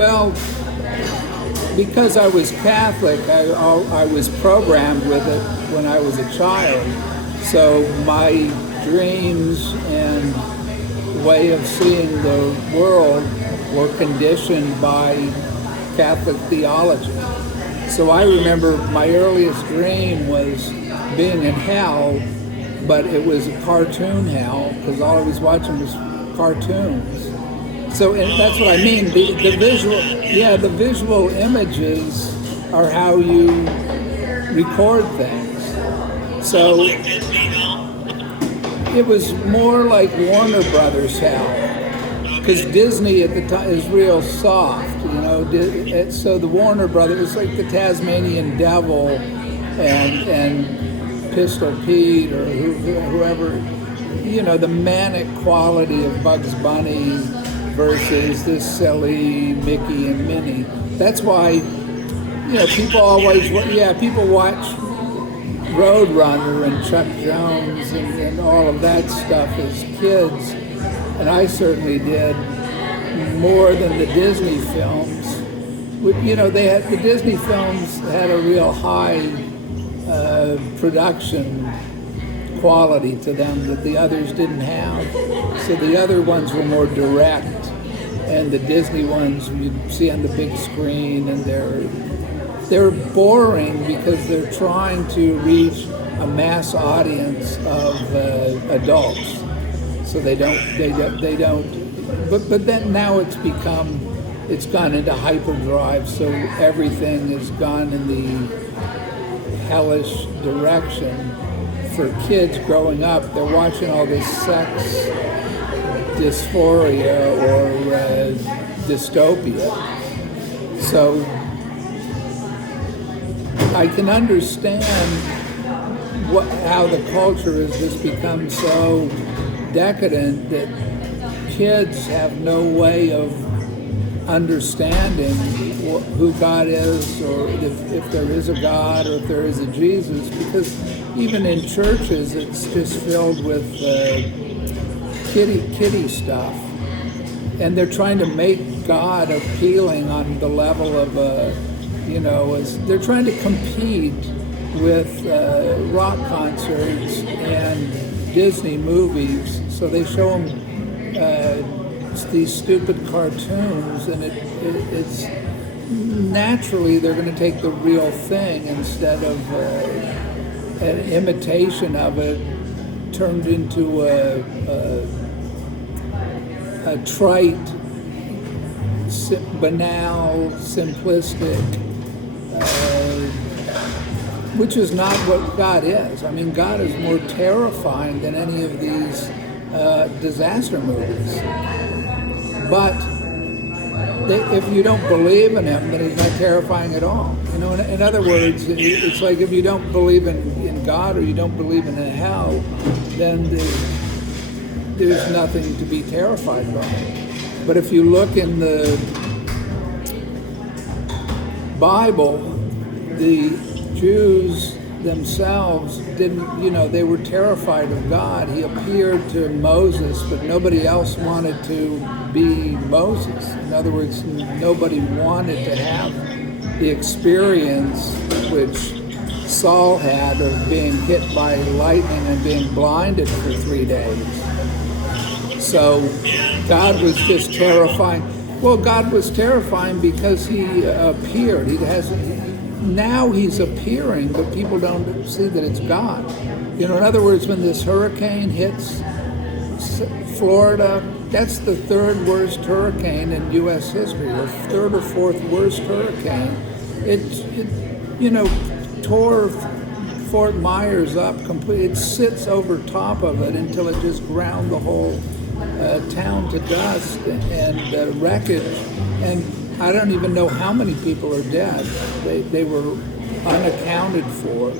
Well, because I was Catholic, I was programmed with it when I was a child. So my dreams and way of seeing the world were conditioned by Catholic theology. So I remember my earliest dream was being in hell, but it was a cartoon hell because all I was watching was cartoons. So and that's what I mean. The visual images are how you record things. So it was more like Warner Brothers hell, because Disney at the time is real soft, you know. So the Warner Brothers, like the Tasmanian Devil and Pistol Pete or whoever, you know, the manic quality of Bugs Bunny versus this silly Mickey and Minnie. That's why, you know, people watch Roadrunner and Chuck Jones and all of that stuff as kids, and I certainly did, more than the Disney films. You know, the Disney films had a real high production quality to them that the others didn't have. So the other ones were more direct, and the Disney ones you see on the big screen, and they're boring because they're trying to reach a mass audience of adults. So they don't. But then now it's gone into hyperdrive. So everything has gone in the hellish direction. For kids growing up, they're watching all this sex dysphoria or dystopia. So I can understand how the culture has just become so decadent that kids have no way of understanding who God is, or if there is a God, or if there is a Jesus, because even in churches it's just filled with kiddie stuff, and they're trying to make God appealing on the level of they're trying to compete with rock concerts and Disney movies, so they show them these stupid cartoons, and it's naturally they're going to take the real thing instead of an imitation of it turned into a trite, banal, simplistic, which is not what God is. I mean, God is more terrifying than any of these disaster movies. But if you don't believe in him, then he's not terrifying at all. You know, in other words, it's like if you don't believe in God, or you don't believe in a hell, then there's nothing to be terrified by. But if you look in the Bible, the Jews themselves they were terrified of God. He appeared to Moses, but nobody else wanted to be Moses. In other words, nobody wanted to have the experience which Saul had of being hit by lightning and being blinded for 3 days. So God was just terrifying. Well, God was terrifying because he appeared. Now he's appearing, but people don't see that it's God. You know, in other words, when this hurricane hits Florida, that's the third worst hurricane in U.S. history, or third or fourth worst hurricane. It tore Fort Myers up completely. It sits over top of it until it just ground the whole town to dust and wreckage. And I don't even know how many people are dead. They were unaccounted for.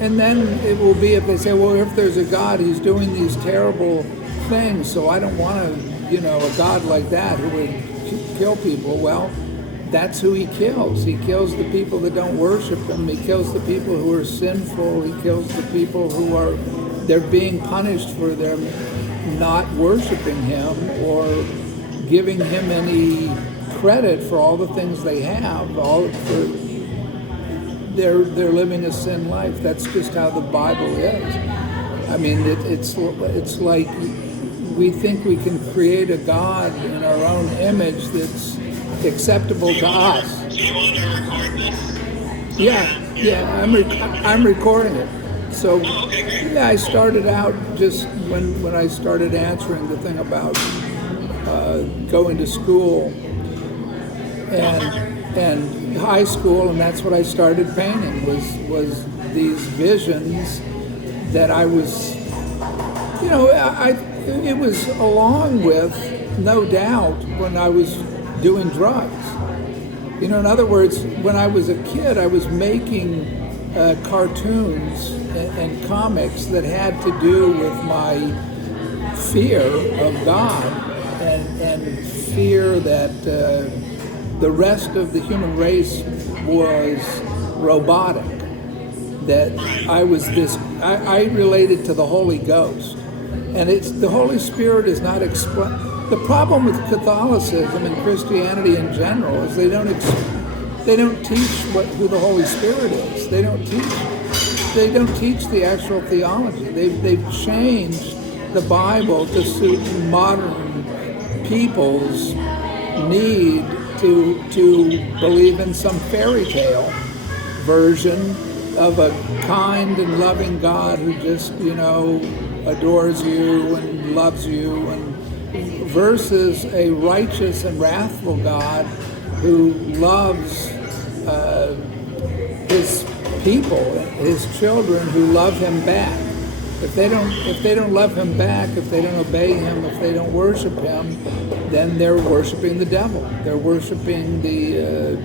And then it will be if they say, well, if there's a God, he's doing these terrible things, so I don't want a God like that who would kill people. Well, that's who he kills. He kills the people that don't worship him. He kills the people who are sinful. He kills the people they're being punished for them not worshiping him, or giving him any credit for all the things they have, all for they're living a sin life. That's just how the Bible is. I mean, it's like we think we can create a God in our own image that's acceptable to us. Do you want to record this? Yeah, I'm recording it. So Oh, okay, great. yeah, I started out just when I started answering the thing about going to school and high school, and that's what I started painting was these visions that I was, it was along with, no doubt, when I was doing drugs. In other words, when I was a kid, I was making cartoons and comics that had to do with my fear of God and fear that the rest of the human race was robotic. That I was this, I related to the Holy Ghost. And the Holy Spirit is not explained. The problem with Catholicism and Christianity in general is they don't teach who the Holy Spirit is. They don't teach the actual theology. They've changed the Bible to suit modern people's need to believe in some fairy tale version of a kind and loving God who just, adores you and loves you, and versus a righteous and wrathful God who loves his people, his children who love him back. If they don't love him back, if they don't obey him, if they don't worship him, then they're worshiping the devil. They're worshiping the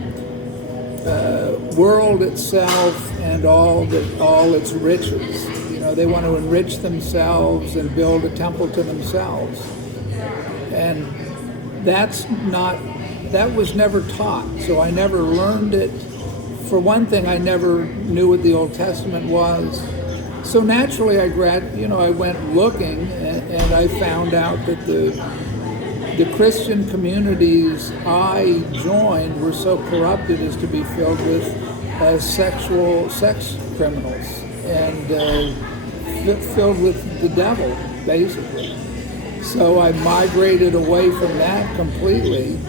world itself and all its riches. They want to enrich themselves and build a temple to themselves. And that was never taught. So I never learned it. For one thing, I never knew what the Old Testament was. So naturally, I went looking, and I found out that the Christian communities I joined were so corrupted as to be filled with sex criminals and filled with the devil, basically. So I migrated away from that completely,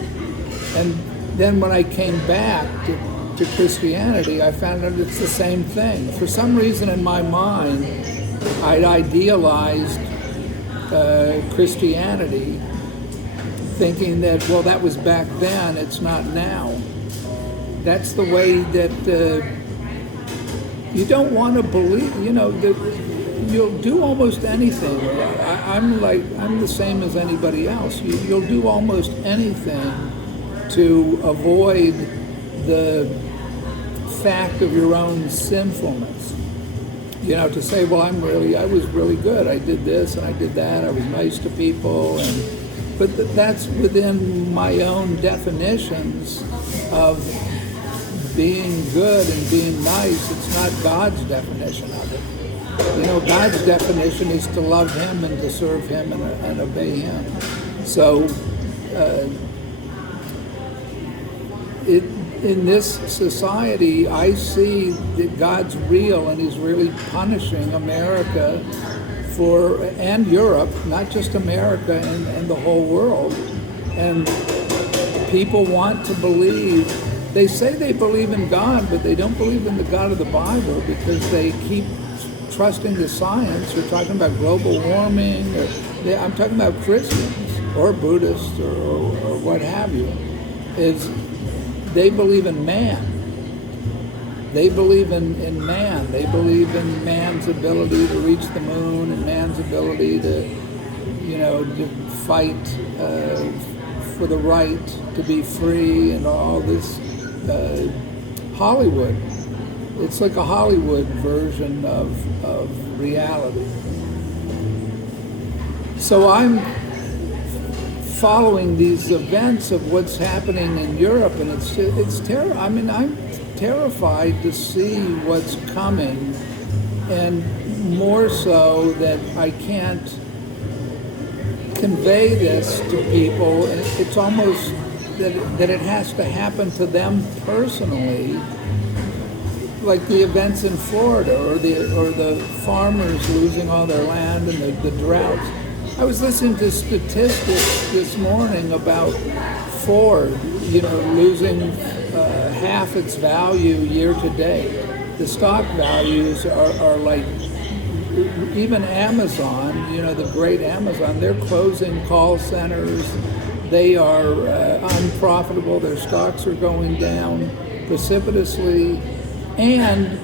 and then when I came back to Christianity, I found out it's the same thing. For some reason in my mind, I'd idealized Christianity, thinking that, well, that was back then, it's not now. That's the way that you don't want to believe, you'll do almost anything. I'm the same as anybody else. You'll do almost anything to avoid the fact of your own sinfulness. To say, well, I was really good. I did this and I did that. I was nice to people, but that's within my own definitions of being good and being nice. It's not God's definition of it. God's definition is to love him and to serve him and obey him. So in this society, I see that God's real and he's really punishing America and Europe, not just America, and the whole world. And people want to believe. They say they believe in God, but they don't believe in the God of the Bible because they keep trusting the science. We're talking about global warming. I'm talking about Christians or Buddhists or what have you. They believe in man. They believe in man. They believe in man's ability to reach the moon and man's ability to fight for the right to be free and all this. Hollywood. It's like a Hollywood version of reality. So I'm following these events of what's happening in Europe, and it's terrible. I mean, I'm terrified to see what's coming, and more so that I can't convey this to people, it's almost that it has to happen to them personally, like the events in Florida or the farmers losing all their land and the droughts. I was listening to statistics this morning about Ford, losing half its value year to date. The stock values are like, even Amazon, the great Amazon, they're closing call centers. They are unprofitable. Their stocks are going down precipitously. And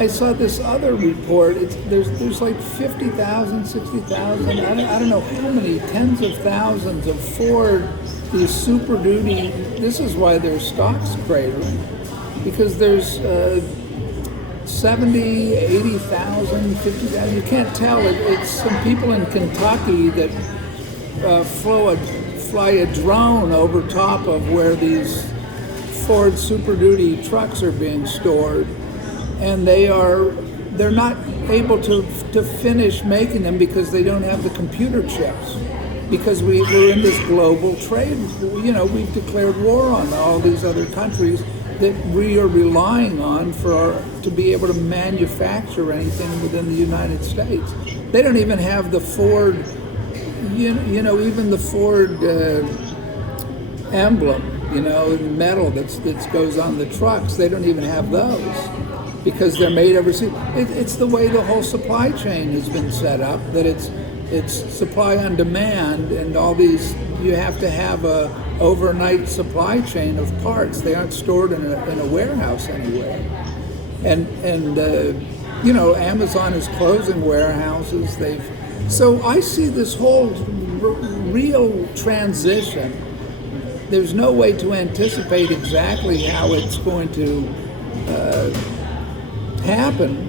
I saw this other report. There's like 50,000, 60,000. I don't know how many, tens of thousands of Ford, these Super Duty. This is why their stocks cratering, because there's 70, 80,000, 50,000. You can't tell. It's some people in Kentucky that fly a drone over top of where these Ford Super Duty trucks are being stored, and they're not able to finish making them because they don't have the computer chips. Because we're in this global trade, we've declared war on all these other countries that we are relying on to be able to manufacture anything within the United States. They don't even have the Ford, even the Ford emblem, metal that goes on the trucks. They don't even have those because they're made overseas. It's the way the whole supply chain has been set up, that it's supply on demand, and all these, you have to have a overnight supply chain of parts. They aren't stored in a warehouse anywhere. And Amazon is closing warehouses. So I see this whole real transition. There's no way to anticipate exactly how it's going to happen,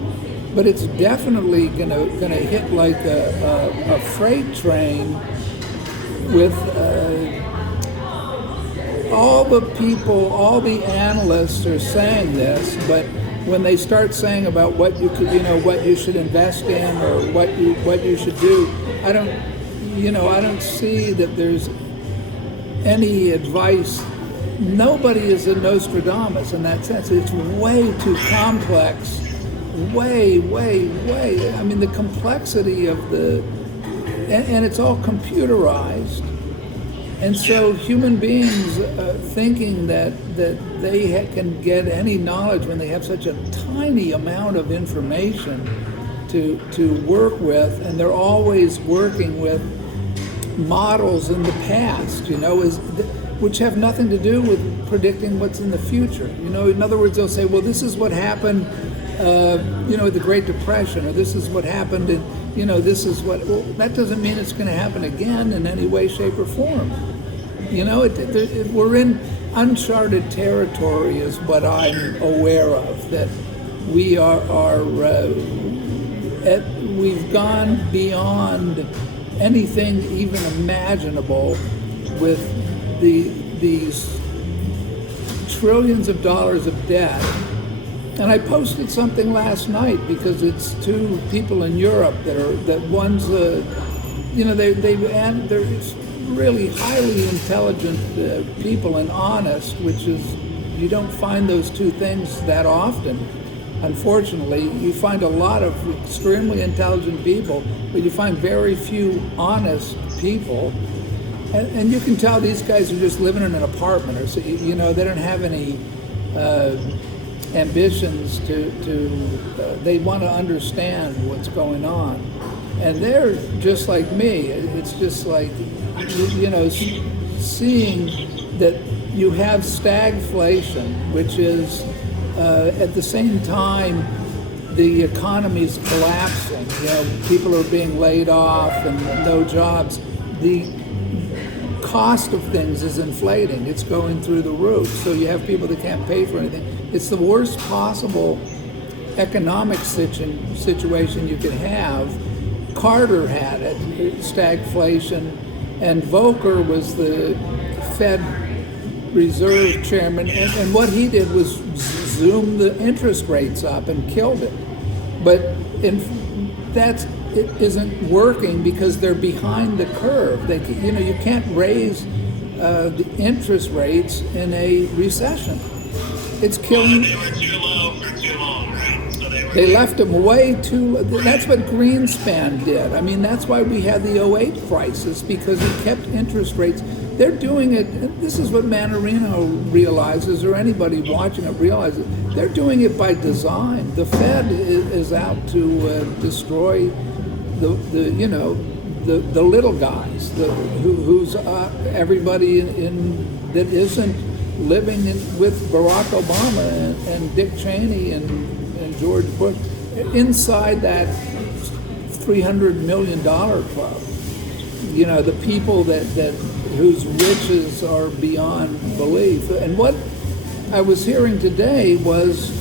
but it's definitely gonna hit like a freight train with all the people, all the analysts are saying this, but when they start saying about what you could, what you should invest in or what you should do, I don't see that there's any advice. Nobody is a Nostradamus in that sense. It's way too complex. Way. I mean, the complexity of and it's all computerized. And so human beings thinking that they can get any knowledge when they have such a tiny amount of information to work with, and they're always working with models in the past, which have nothing to do with predicting what's in the future. In other words, they'll say, well, this is what happened the Great Depression, or this is what happened in, this is what, well, that doesn't mean it's going to happen again in any way, shape, or form. We're in uncharted territory is what I'm aware of, that we've gone beyond anything even imaginable with these trillions of dollars of debt. And I posted something last night because it's two people in Europe that one's they're really highly intelligent people and honest, which is, you don't find those two things that often. Unfortunately, you find a lot of extremely intelligent people, but you find very few honest people. And you can tell these guys are just living in an apartment, or they don't have any ambitions they want to understand what's going on. And they're just like me. It's just like, seeing that you have stagflation, which is at the same time the economy's collapsing. People are being laid off and no jobs. The cost of things is inflating. It's going through the roof. So you have people that can't pay for anything. It's the worst possible economic situation you could have. Carter had it, stagflation, and Volcker was the Fed Reserve chairman, and what he did was zoom the interest rates up and killed it. But that's it isn't working because they're behind the curve. You can't raise the interest rates in a recession. It's killing. They were too low for too long, right? So They left them way too. That's what Greenspan did. I mean, that's why we had the '08 crisis, because he kept interest rates. They're doing it. This is what Mannarino realizes, or anybody watching it realizes. They're doing it by design. The Fed is out to destroy the little guys, who's everybody that isn't living with Barack Obama and Dick Cheney and George Bush inside that $300 million club. The people that whose riches are beyond belief. And what I was hearing today was,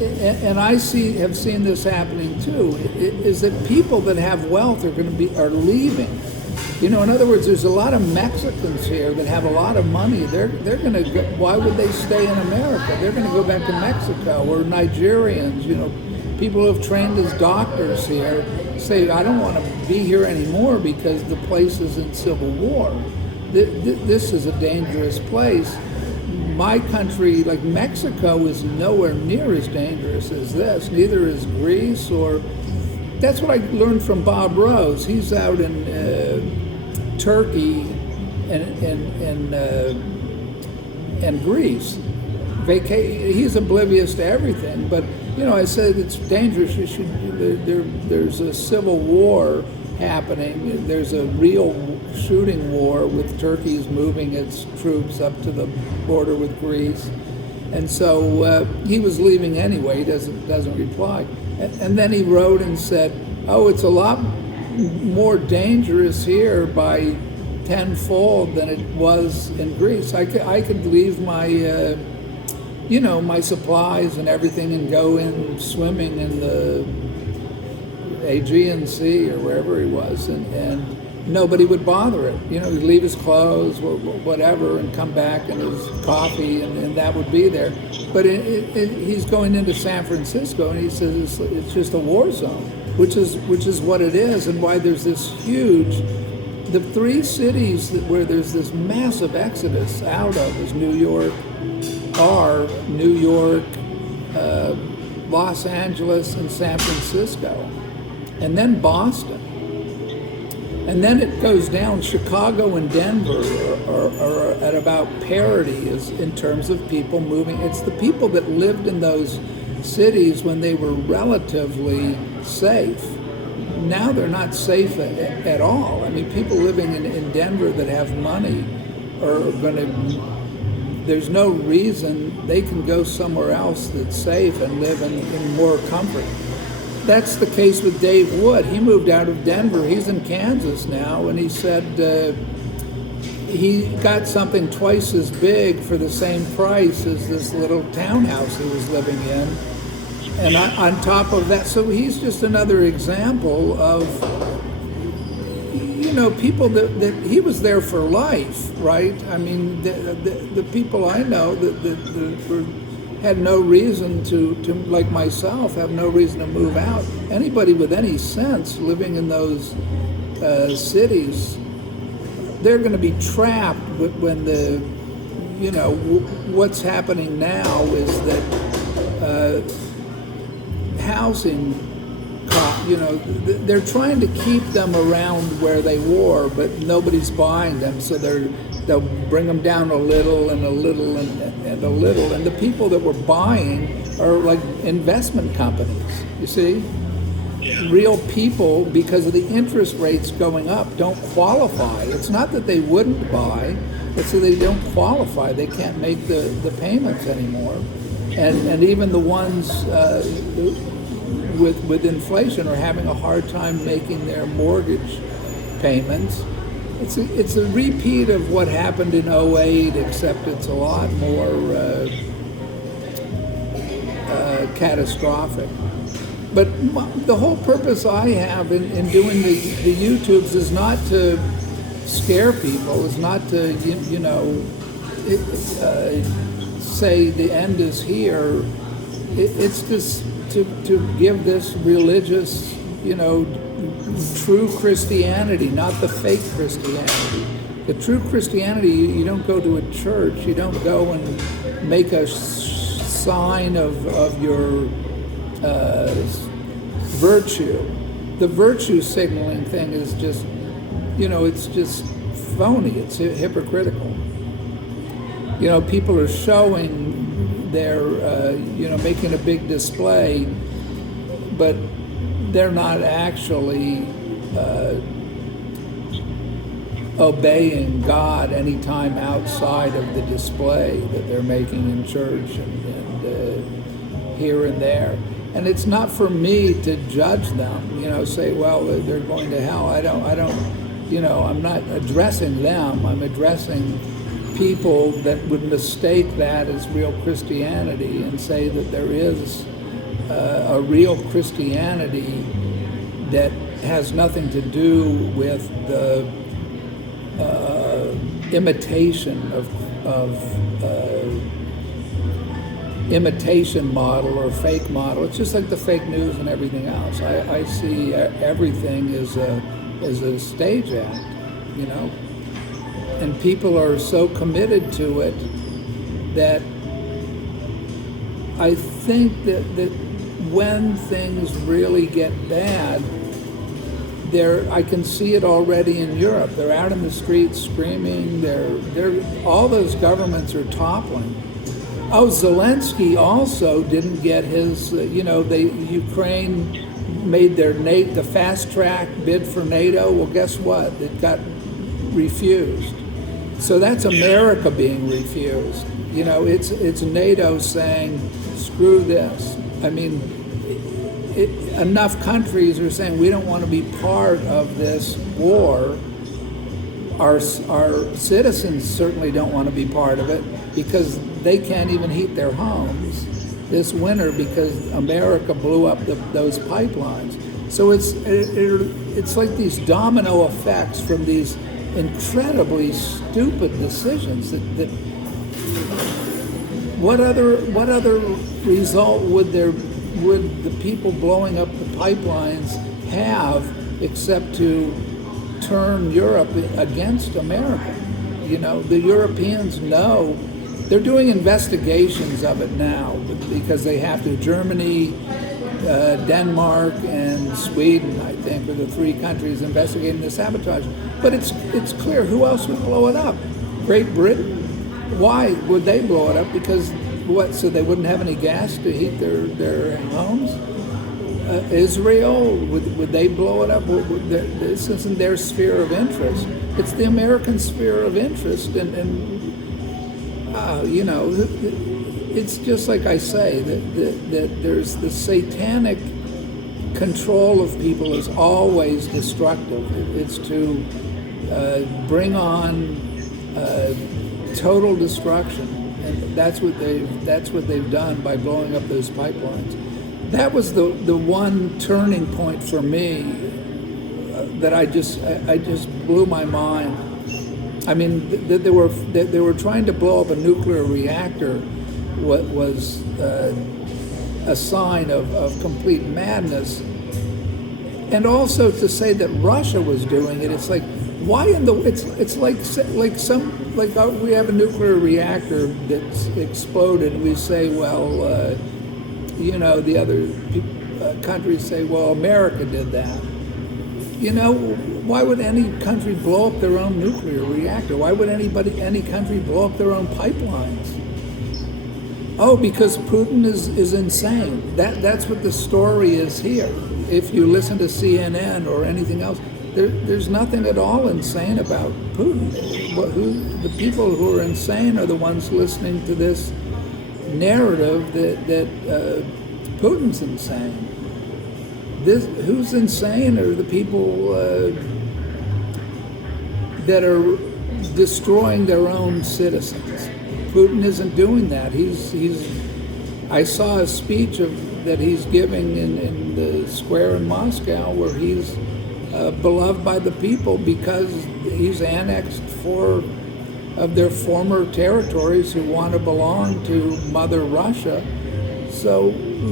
and I have seen this happening too, is that people that have wealth are leaving. In other words, there's a lot of Mexicans here that have a lot of money. They're going to go. Why would they stay in America? They're going to go back to Mexico. Or Nigerians, people who have trained as doctors here say, I don't want to be here anymore because the place is in civil war. This is a dangerous place. My country, like Mexico, is nowhere near as dangerous as this. Neither is Greece, or that's what I learned from Bob Rose. He's out in Turkey and Greece. He's oblivious to everything, but I said it's dangerous. There's a civil war happening. There's a real shooting war with Turkey's moving its troops up to the border with Greece, and so he was leaving anyway. He doesn't reply, and then he wrote and said, "Oh, it's a lot more dangerous here by tenfold than it was in Greece. I could leave my my supplies and everything and go in swimming in the Aegean Sea or wherever he was, and nobody would bother it. He'd leave his clothes, whatever, and come back and his coffee, and that would be there. But he's going into San Francisco, and he says it's just a war zone, which is what it is, and why there's this huge. The three cities where there's this massive exodus out of is New York, Los Angeles, and San Francisco, and then Boston. And then it goes down. Chicago and Denver are at about parity in terms of people moving. It's the people that lived in those cities when they were relatively safe. Now they're not safe at all. I mean, people living in Denver that have money are going to, there's no reason they can go somewhere else that's safe and live in more comfort. That's the case with Dave Wood. He moved out of Denver. He's in Kansas now, and he said he got something twice as big for the same price as this little townhouse he was living in. And on top of that, so he's just another example of, people that he was there for life, right? I mean, the people I know that had no reason to, like myself, have no reason to move out. Anybody with any sense living in those cities, they're going to be trapped when what's happening now is that housing, they're trying to keep them around where they were, but nobody's buying them, so they'll bring them down a little and a little and a little, and the people that were buying are like investment companies, you see? Yeah. Real people, because of the interest rates going up, don't qualify. It's not that they wouldn't buy, it's that they don't qualify. They can't make the payments anymore. And even the ones with inflation are having a hard time making their mortgage payments. It's a repeat of what happened in '08, except it's a lot more catastrophic. But the whole purpose I have in doing the YouTubes is not to scare people, is not to say the end is here. It's just to give this religious, true Christianity, not the fake Christianity. The true Christianity, you don't go to a church, you don't go and make a sign of your virtue. The virtue signaling thing is just, it's just phony, it's hypocritical. People are showing their, making a big display, but they're not actually obeying God anytime outside of the display that they're making in church and here and there. And it's not for me to judge them, say, well, they're going to hell. I don't, I'm not addressing them. I'm addressing people that would mistake that as real Christianity and say that there is a real Christianity that has nothing to do with the imitation imitation model or fake model. It's just like the fake news and everything else. I see everything as a stage act, and people are so committed to it that I think that when things really get bad, I can see it already in Europe. They're out in the streets screaming. All those governments are toppling. Oh, Zelensky also didn't get his. Ukraine made the fast track bid for NATO. Well, guess what? It got refused. So that's America being refused. It's NATO saying, screw this. I mean, enough countries are saying we don't want to be part of this war. Our citizens certainly don't want to be part of it because they can't even heat their homes this winter because America blew up those pipelines. So it's like these domino effects from these incredibly stupid decisions that what other result would the people blowing up the pipelines have except to turn Europe against America? The Europeans know. They're doing investigations of it now because they have to. Germany, Denmark, and Sweden, I think, are the three countries investigating the sabotage. But it's clear who else would blow it up? Great Britain. Why would they blow it up? Because what? So they wouldn't have any gas to heat their homes? Israel, would they blow it up? This isn't their sphere of interest. It's the American sphere of interest, and it's just like I say that there's the satanic control of people is always destructive. It's to bring on total destruction, and that's what they've done by blowing up those pipelines. That was the one turning point for me that I just blew my mind. I mean, that they were trying to blow up a nuclear reactor. What was a sign of complete madness, and also to say that Russia was doing it. It's like, why in the? It's like we have a nuclear reactor that's exploded, and we say, well. The other countries say, well, America did that. Why would any country blow up their own nuclear reactor? Why would any country blow up their own pipelines? Oh, because Putin is insane. That's what the story is here. If you listen to CNN or anything else, there's nothing at all insane about Putin. The people who are insane are the ones listening to this narrative that Putin's insane. Who's insane are the people that are destroying their own citizens. Putin isn't doing that. I saw a speech that he's giving in the square in Moscow where he's beloved by the people because he's annexed 4 of their former territories who want to belong to Mother Russia. So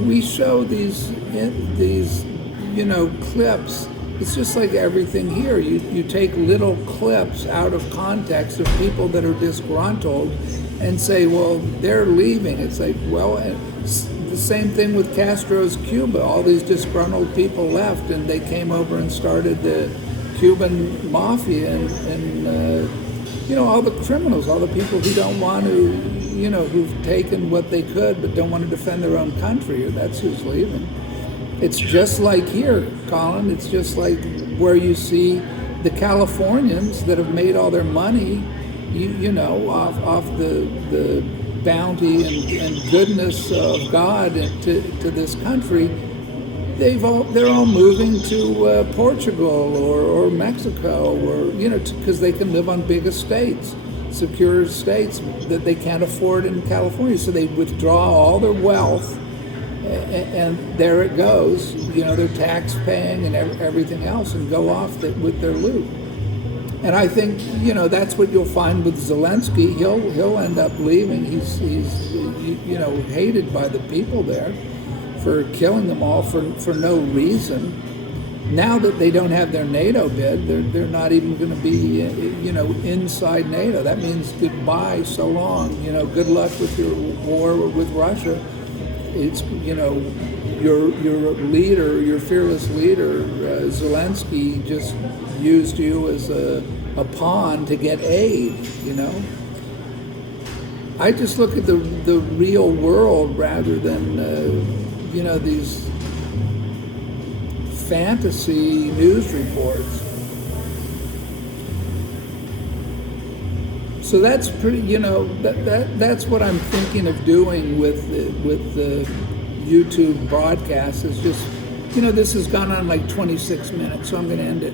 we show these clips It's just like everything here. You take little clips out of context of people that are disgruntled and say, well, they're leaving. It's like, well, it's the same thing with Castro's Cuba. All these disgruntled people left, and they came over and started the Cuban mafia, and all the criminals, all the people who don't want to, who've taken what they could but don't want to defend their own country. That's who's leaving. It's just like here, Colin. It's just like where you see the Californians that have made all their money, off the bounty and goodness of God to this country. They're all moving to Portugal or Mexico, or because they can live on big estates, secure estates that they can't afford in California. So they withdraw all their wealth. And there it goes, they're tax paying and everything else, and go off with their loot. And I think, that's what you'll find with Zelensky. He'll end up leaving. He's hated by the people there for killing them all for no reason. Now that they don't have their NATO bid, they're not even going to be, inside NATO. That means goodbye, so long. Good luck with your war with Russia. It's, your leader, your fearless leader, Zelensky, just used you as a pawn to get aid, I just look at the real world rather than, these fantasy news reports. So that's pretty, that's what I'm thinking of doing with the YouTube broadcast. Is just, this has gone on like 26 minutes, so I'm going to end it.